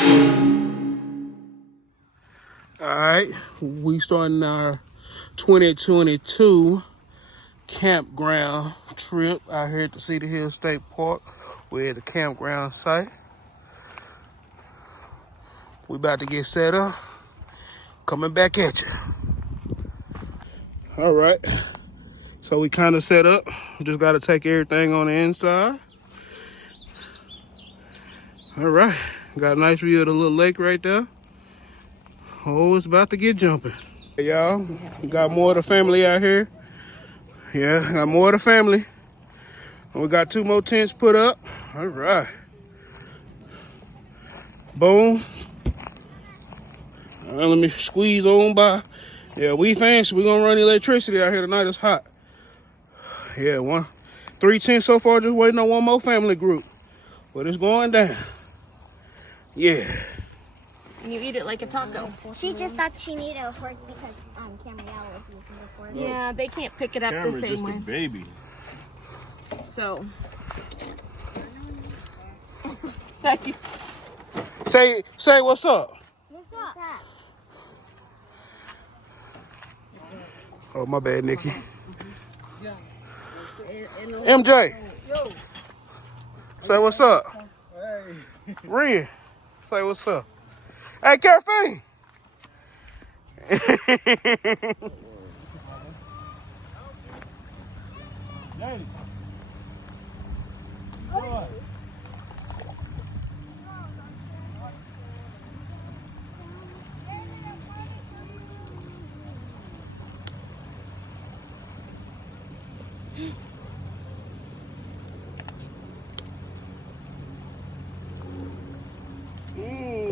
All right, we starting our 2022 campground trip out here at the Cedar Hill State Park. We're at the campground site. We about to get set up. Coming back at you. All right, so we kind of set up. Just got to take everything on the inside. All right, got a nice view of the little lake right there. Oh, it's about to get jumping. Hey, y'all, got more of the family out here. Yeah, got more of the family. We got 2 more tents put up. All right. Boom. Let me squeeze on by. Yeah, we fancy. We gonna run electricity out here tonight. It's hot. Yeah, 3 tents so far. Just waiting on 1 more family group. But it's going down. Yeah. And you eat it like a taco. She just thought she needed a fork because Cameron was using the fork. Yeah, they can't pick it up the same just way. a baby. So. Say what's up. What's up? Oh, my bad, Nikki. MJ. Say what's up. Hey. Ren. Say what's up. Hey, Carefine.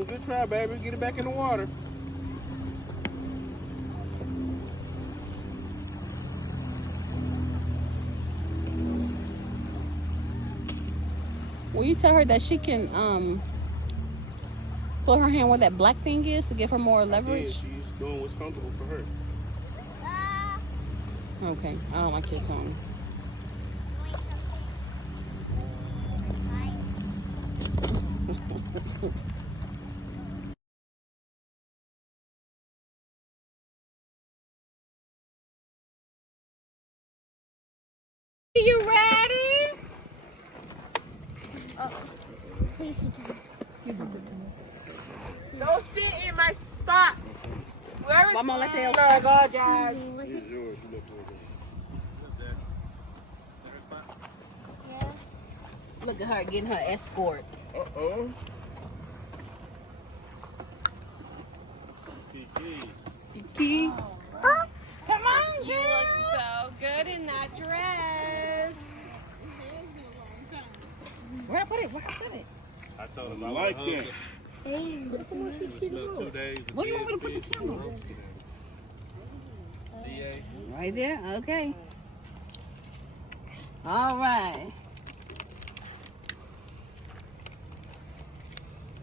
Good try, baby. Get it back in the water. Will you tell her that she can put her hand where that black thing is to give her more leverage? Yeah, she's doing what's comfortable for her. Okay, I don't like your tone. You ready? Please sit down. Don't sit in my spot. Where is Vamos a la tele. Oh, God, guys. Look at her getting her escort. Uh-oh. Kiki. Come on, You look so good in that dress. Where I put it? Where I put it? I told him I like that. Where you want me to put the camera? Right there? Okay. All right.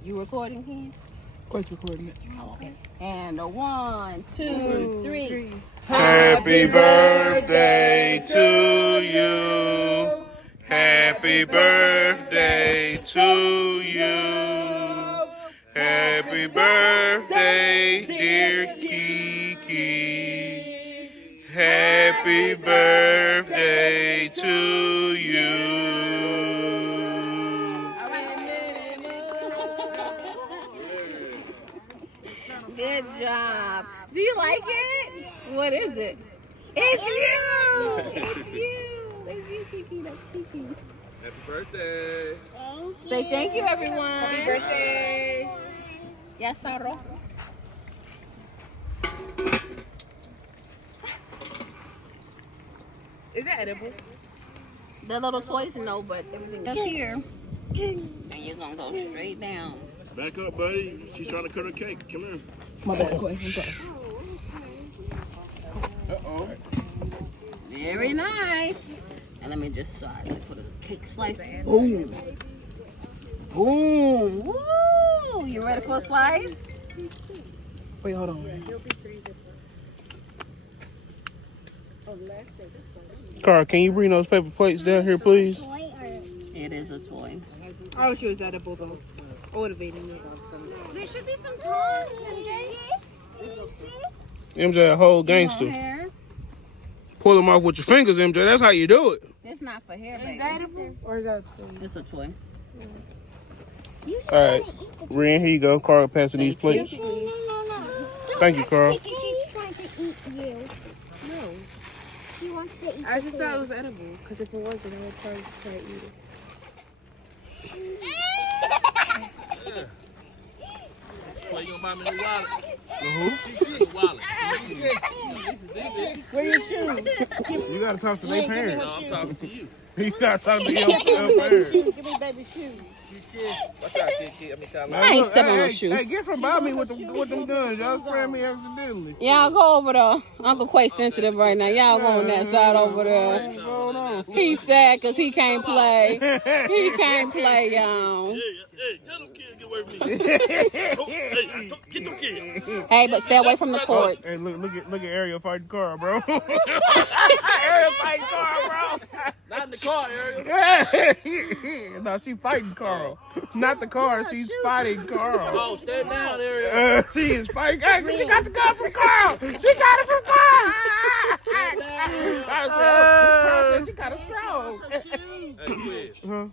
You recording, Ken? Of course, recording it. Okay. And a 1, 2, 3. Happy birthday to you. Happy birthday to you. Happy birthday, dear Kiki. Happy birthday to you. Good job. Do you like it? What is it? It's you. It's you. It's you, Kiki. That's Kiki. Happy birthday. Say thank you, everyone. Happy birthday. Yes, Saro. Is that edible? The little toys, no, but everything up here. And you're going to go straight down. Back up, buddy. She's trying to cut her cake. Come here. My bad. Go ahead. I'm sorry. Uh-oh. Very nice. And let me just put a cake slice. Boom. Boom. Woo. You ready for a slice? Wait, hold on. Carl, can you bring those paper plates down here, please? It is a toy. I was sure it's edible, though. Motivating me. There should be some tongs, MJ. MJ a whole gangster. Hair. Pull them off with your fingers, MJ. That's how you do it. It's not for hair, baby. Is that a or is that a toy? It's a toy. All right, Ren, here you go. Carl passing these plates. No. Thank you, Carl. She's trying to eat you. No. She wants to eat I just thought it was edible. Because if it wasn't, I would probably try to eat it. Well, you gonna buy me a new wallet? Wallet. Where your shoes? You gotta talk to their parents. No, I'm talking to you. You gotta talk to your parents. Give me baby shoes. Watch out, Kiki. I ain't stepping on no shoe. Hey, get from by me with them guns. Y'all spraying me accidentally. Y'all go over there. Uncle Quay sensitive right now. Y'all go on that side over there. What's going on? He's sad because he can't play. He can't play, y'all. Hey, tell them kids get away from me. Get them kids. Hey, but stay away from the courts. Hey, look at Ariel fighting Carl, bro. Ariel fighting Carl, bro. Not in the car, Ariel. No, she fighting Carl. Not the car, she's fighting Carl. Oh, stand down, Ariel. She is fighting. Hey, she got the gun from Carl. She got it from Carl. Carl said she got a strong. Hey, quiz.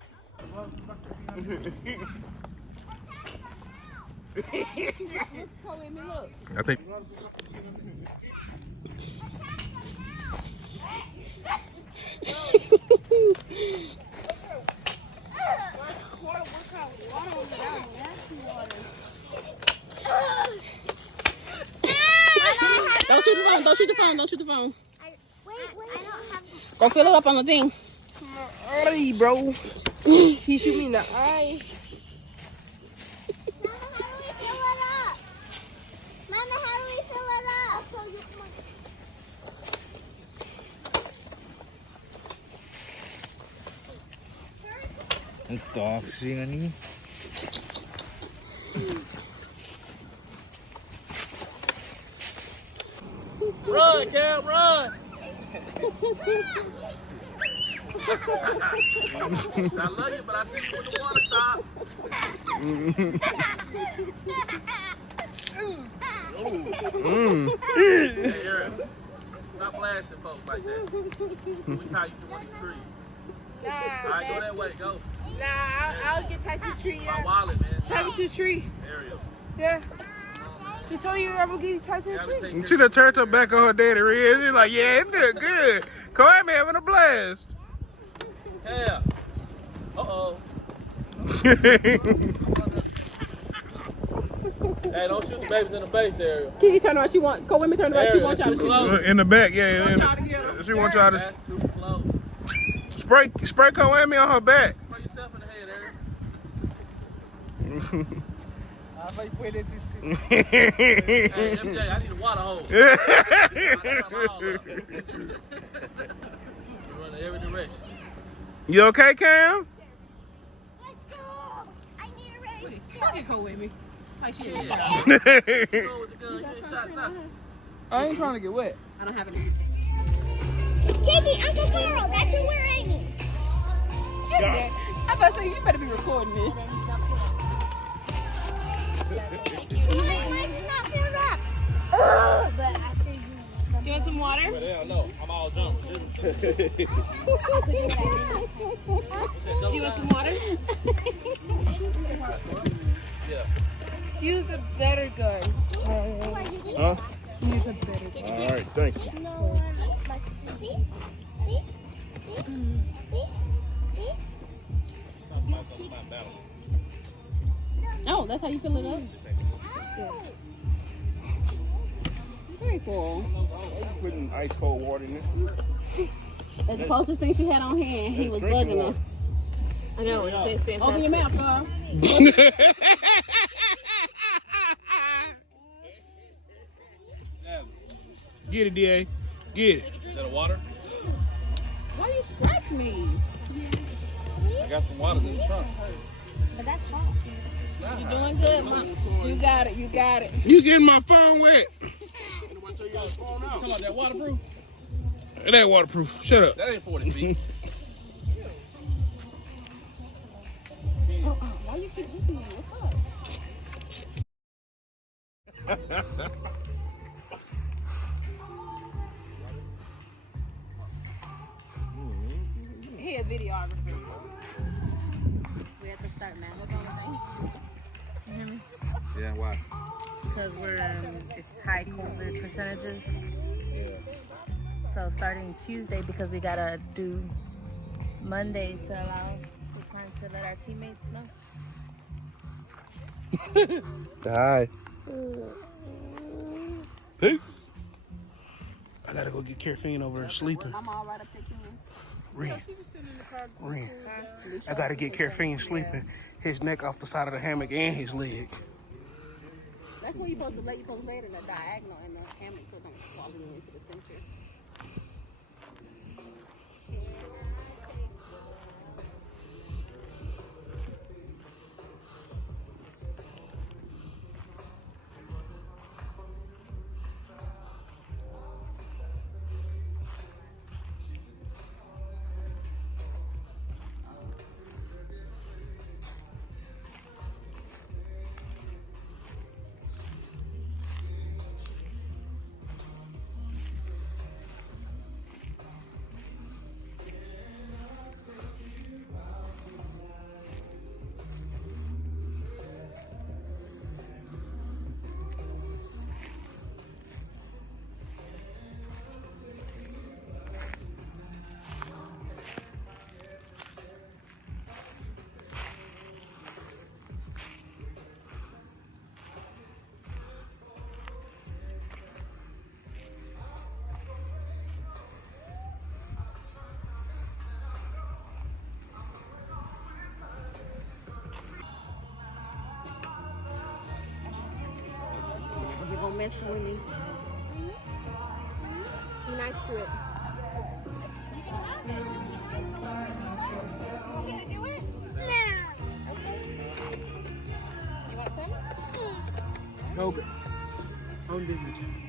I think. Don't shoot the phone. Don't shoot the phone. Don't shoot the phone. Wait, I don't have Go fill it up on the thing. Hey, bro. He shoot me in the eye. Mama, how do we fill it up? So you Run, Cam, run. I love you, but I see you with the water stop. Hey, Ariel, stop blasting folks like that. We tie you to one of these trees. Nah, All right, go that way, go. Nah, I'll get tied to the tree. My Yeah. wallet, man. Tie me to the tree. Ariel. Yeah. She told you I'm gonna get tied to the Gotta tree. take She done turned her back on her daddy, Red. She's like, yeah, it's doing good. Koami having a blast. Yeah. Uh-oh. Hey, don't shoot the babies in the face, Ariel. Kiki turn around. She want. Go women turn around. She Ariel, want y'all to too shoot. close. In the back, yeah. She wants y'all to That's too close. spray Koami on her back. Throw yourself in the head, Ariel. Hey, MJ, I need a water hose. I got them all up. Run in every direction. You okay, Cam? let's go. I need a race. Fuck it, go with me. Like she ain't shot. Go with the gun, you ain't shot nothing. I ain't trying to get wet. I don't have any. Katie, Uncle Carl, that's who we're aiming. I'm about to say you better be recording this. Mine's not filled up. But after you... You want some water? But hell no, I'm all jumping. You want some water? Yeah. Use a better gun. Huh? Use a better gun. All right, thank you. No one must do Oh, that's how you fill it up? Very cool. Putting ice cold water in there. That's the closest thing she had on hand. He was bugging her. I know, it's fantastic. Open your mouth, girl. Get it, DA. Get it. Is that a water? Why you scratch me? I got some water in the trunk. But that's hot. You doing good, Mom? You got it. You got it. You getting my phone wet. You talking about that waterproof? It ain't waterproof. Shut up. That ain't 40 feet. Why you keep hitting me? What's up? He a videographer. We have to start manifesting. Yeah, why? Because it's high COVID percentages. Yeah. So starting Tuesday, because we gotta do Monday to allow the time to let our teammates know. Hi. Peace. I gotta go get Carefine over there sleeping. I'm all right up there, too. Ren. I gotta get Carefine sleeping. His neck off the side of the hammock and his leg. That's where you're supposed to lay. You're supposed to lay it in a diagonal in the hammock so it don't fall you into the center. You're gonna mess with me. Be nice to it. You want some? Yogurt. On Disney Channel.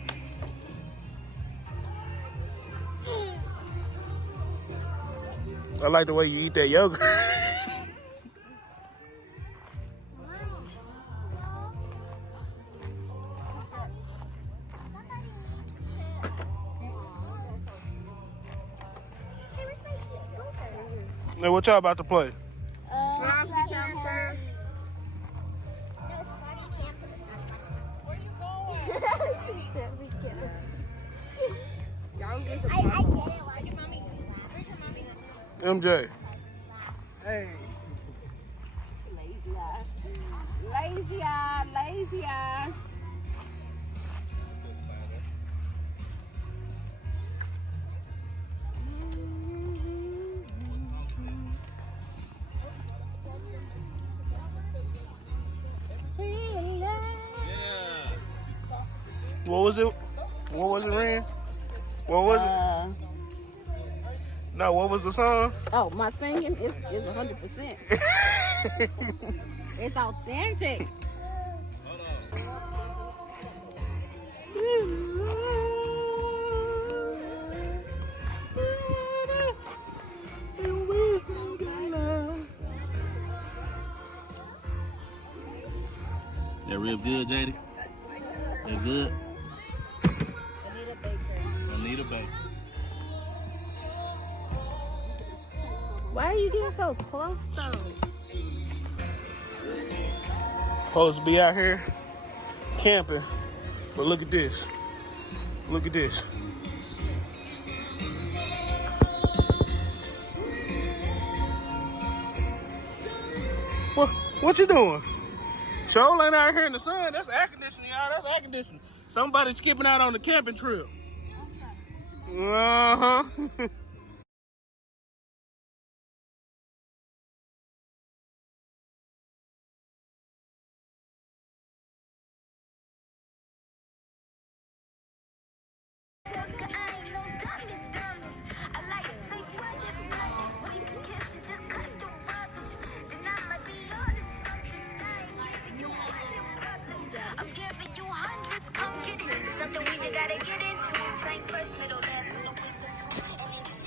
I like the way you eat that yogurt. Hey, what y'all about to play? Swamp camper. No, Swamp camper. Where you going? I get it. Look at mommy. Where's your mommy? MJ. Hey. Lazy eye. Lazy eye. Lazy eye. What was it? What was it, Ren? What was it? No, what was the song? Oh, my singing is 100%. It's authentic. They're real good, JD. They're good. Anita Baker. Why are you getting so close, though? Supposed to be out here camping, but look at this. Look at this. What you doing? Shoal ain't out here in the sun. That's air conditioning, y'all. That's air conditioning. Somebody skipping out on the camping trip. Uh-huh. I'm giving you hundreds, come get it. Something we just gotta get into. Same first, little last, little wisdom.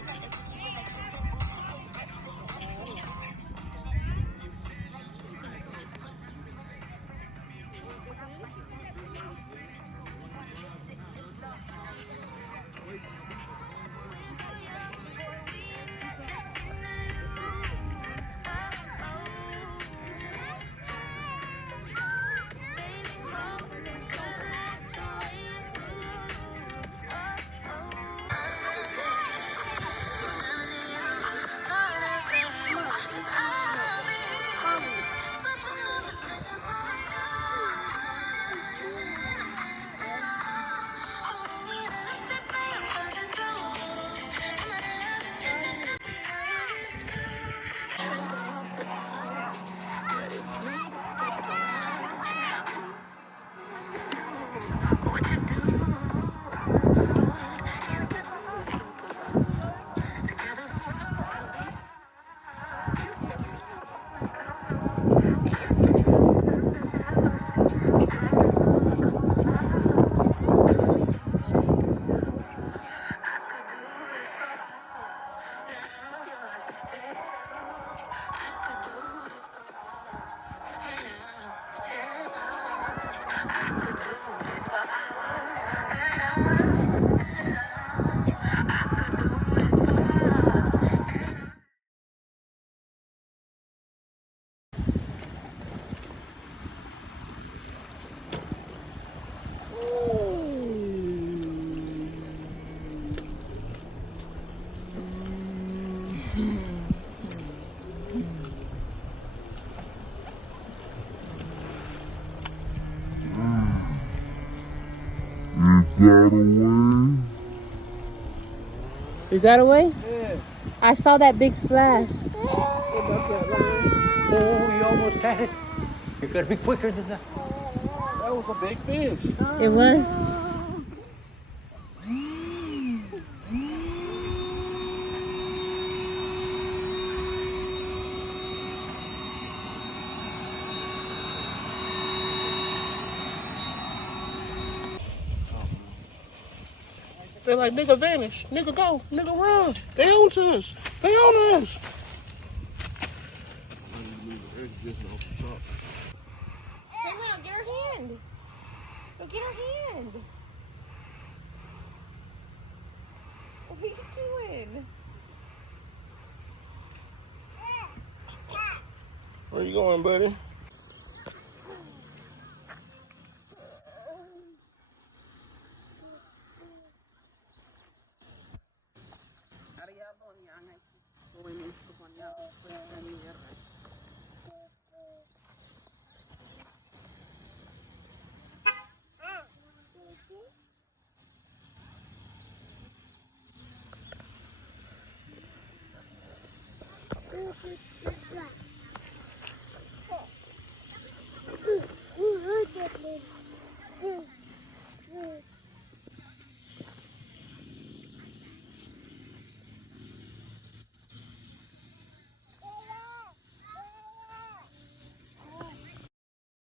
You got away? Yeah. I saw that big splash. Oh, you almost had it. You gotta be quicker than that. That was a big fish. It was? They're like, nigga vanish, nigga go, nigga run. They on to us. They on us. Samuel, get her hand. Go get her hand. What are you doing? Where you going, buddy?